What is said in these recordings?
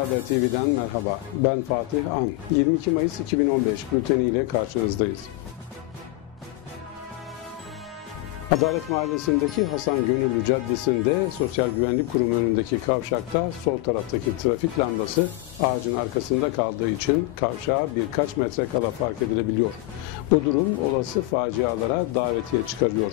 Haber TV'den merhaba. Ben Fatih An. 22 Mayıs 2015 bülteniyle karşınızdayız. Adalet Mahallesi'ndeki Hasan Gönüllü Caddesi'nde Sosyal Güvenlik Kurumu önündeki kavşakta sol taraftaki trafik lambası ağacın arkasında kaldığı için kavşağa birkaç metre kala fark edilebiliyor. Bu durum olası facialara davetiye çıkarıyor.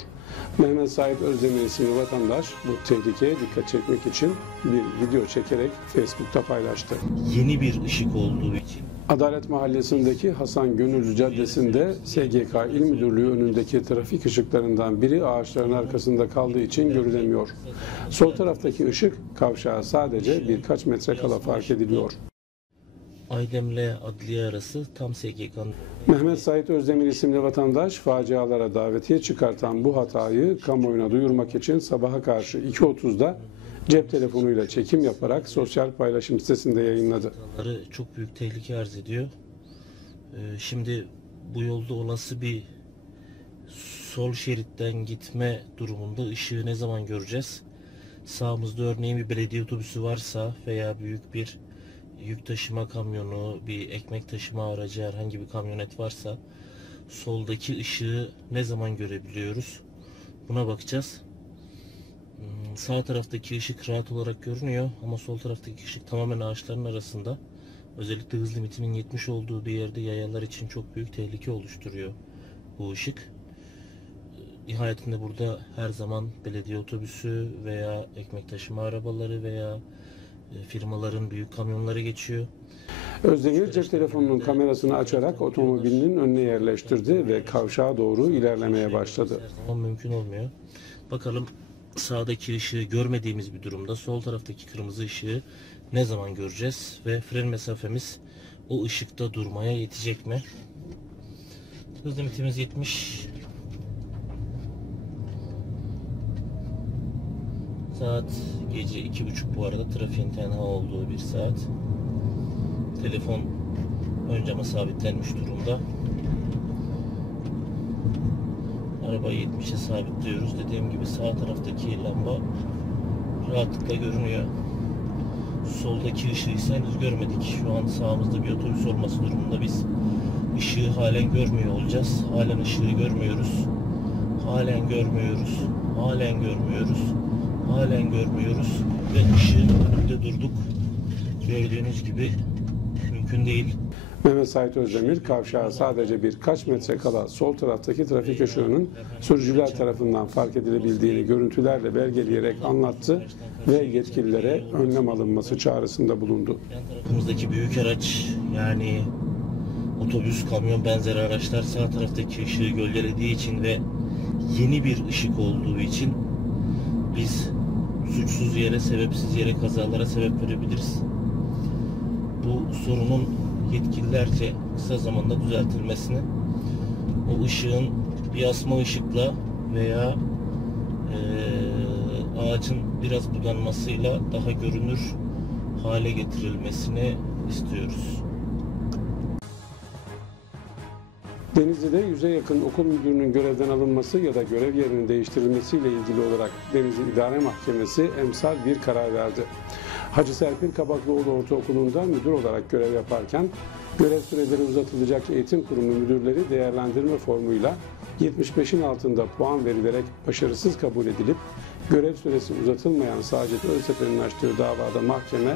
Mehmet Said Özdemir isimli vatandaş bu tehlikeye dikkat çekmek için bir video çekerek Facebook'ta paylaştı. Yeni bir ışık olduğu için Adalet Mahallesi'ndeki Hasan Gönüllü Caddesi'nde SGK İl Müdürlüğü önündeki trafik ışıklarından biri ağaçların arkasında kaldığı için görülemiyor. Sol taraftaki ışık kavşağa sadece birkaç metre kala fark ediliyor. Aydem'le adliye arası tam SGK'nın Mehmet Sait Özdemir isimli vatandaş facialara davetiye çıkartan bu hatayı kamuoyuna duyurmak için sabaha karşı 2.30'da cep telefonuyla çekim yaparak sosyal paylaşım sitesinde yayınladı. çok büyük tehlike arz ediyor. Ee, Şimdi bu yolda olası bir sol şeritten gitme durumunda ışığı ne zaman göreceğiz? Sağımızda örneğin bir belediye otobüsü varsa veya büyük bir yük taşıma kamyonu, bir ekmek taşıma aracı herhangi bir kamyonet varsa soldaki ışığı ne zaman görebiliyoruz? Buna bakacağız. Hmm, Sağ taraftaki ışık rahat olarak görünüyor ama sol taraftaki ışık tamamen ağaçların arasında. Özellikle hız limitinin 70 olduğu bir yerde yayalar için çok büyük tehlike oluşturuyor bu ışık. Ee, Nihayetinde burada her zaman belediye otobüsü veya ekmek taşıma arabaları veya firmaların büyük kamyonları geçiyor. Özdemir cep telefonunun kamerasını açarak otomobilinin önüne yerleştirdi ve kavşağa doğru ilerlemeye başladı. Zaman mümkün olmuyor. Bakalım sağdaki ışığı görmediğimiz bir durumda sol taraftaki kırmızı ışığı ne zaman göreceğiz ve fren mesafemiz o ışıkta durmaya yetecek mi? Hız limitimiz 70. Saat gece iki buçuk bu arada trafiğin tenha olduğu bir saat. Telefon ön cama sabitlenmiş durumda. Arabayı 70'e sabitliyoruz. Dediğim gibi sağ taraftaki lamba rahatlıkla görünüyor. Soldaki ışığı henüz görmedik. Şu an sağımızda bir otobüs olması durumunda biz ışığı halen görmüyor olacağız. Halen ışığı görmüyoruz. Halen görmüyoruz. Halen görmüyoruz. Halen görmüyoruz. Ve ışığın önünde durduk. Gördüğünüz gibi mümkün değil. Mehmet Sait Özdemir kavşağa sadece birkaç metre kala sol taraftaki trafik ışığının sürücüler tarafından fark edilebildiğini görüntülerle belgeleyerek anlattı ve yetkililere önlem alınması çağrısında bulundu. Yan tarafımızdaki büyük araç yani otobüs, kamyon benzeri araçlar sağ taraftaki ışığı gölgelediği için ve yeni bir ışık olduğu için biz suçsuz yere, sebepsiz yere kazalara sebep verebiliriz. Bu sorunun yetkililerce kısa zamanda düzeltilmesini, o ışığın bir asma ışıkla veya eee, ağacın biraz budanmasıyla daha görünür hale getirilmesini istiyoruz. Denizli'de yüze yakın okul müdürünün görevden alınması ya da görev yerinin değiştirilmesiyle ilgili olarak Denizli İdare Mahkemesi emsal bir karar verdi. Hacı Serpil Kabaklıoğlu Ortaokulu'nda müdür olarak görev yaparken görev süreleri uzatılacak eğitim kurumu müdürleri değerlendirme formuyla 75'in altında puan verilerek başarısız kabul edilip görev süresi uzatılmayan Sacit Öztepe'nin açtığı davada mahkeme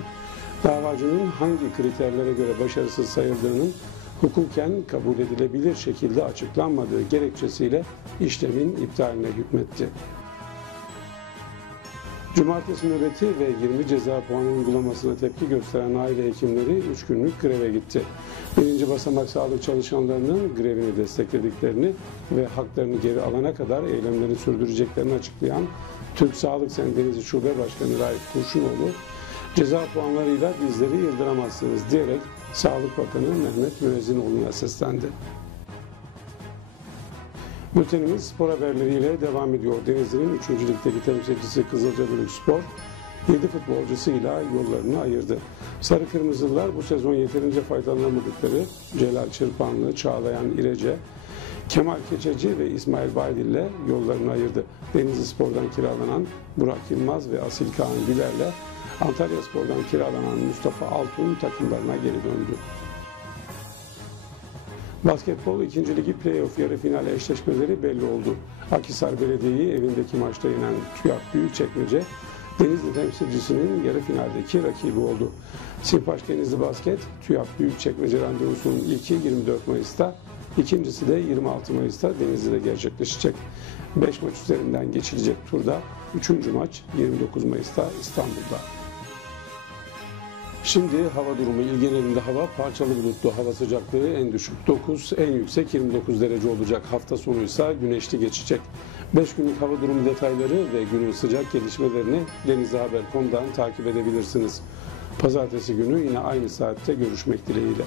davacının hangi kriterlere göre başarısız sayıldığının hukuken kabul edilebilir şekilde açıklanmadığı gerekçesiyle işlemin iptaline hükmetti. Cumartesi nöbeti ve 20 ceza puanı uygulamasına tepki gösteren aile hekimleri 3 günlük greve gitti. Birinci basamak sağlık çalışanlarının grevini desteklediklerini ve haklarını geri alana kadar eylemlerini sürdüreceklerini açıklayan Türk Sağlık Sendikası Şube Başkanı Raif Kurşunoğlu, ceza puanlarıyla bizleri yıldıramazsınız diyerek Sağlık Bakanı Mehmet Müezzinoğlu'na seslendi. Bültenimiz spor haberleriyle devam ediyor. Denizli'nin 3. ligdeki temsilcisi Kızılcahamam Spor 7 futbolcusuyla yollarını ayırdı. Sarı Kırmızılılar bu sezon yeterince faydalanamadıkları Celal Çırpanlı, Çağlayan İrece, Kemal Keçeci ve İsmail Baydil ile yollarını ayırdı. Denizli Spor'dan kiralanan Burak Yılmaz ve Asil Kaan Güler'le Antalya Spor'dan kiralanan Mustafa Altun takımlarına geri döndü. Basketbol 2. Ligi playoff yarı final eşleşmeleri belli oldu. Akhisar Belediye'yi evindeki maçta yenen TÜYAP Büyükçekmece, Denizli temsilcisinin yarı finaldeki rakibi oldu. Simpaş Denizli Basket, TÜYAP Büyükçekmece randevusunun ilki 24 Mayıs'ta, ikincisi de 26 Mayıs'ta Denizli'de gerçekleşecek. 5 maç üzerinden geçilecek turda 3. maç 29 Mayıs'ta İstanbul'da. Şimdi hava durumu il hava parçalı bulutlu hava sıcaklığı en düşük 9 en yüksek 29 derece olacak. Hafta sonu ise güneşli geçecek. 5 günlük hava durumu detayları ve günün sıcak gelişmelerini denizlihaber.com'dan takip edebilirsiniz. Pazartesi günü yine aynı saatte görüşmek dileğiyle.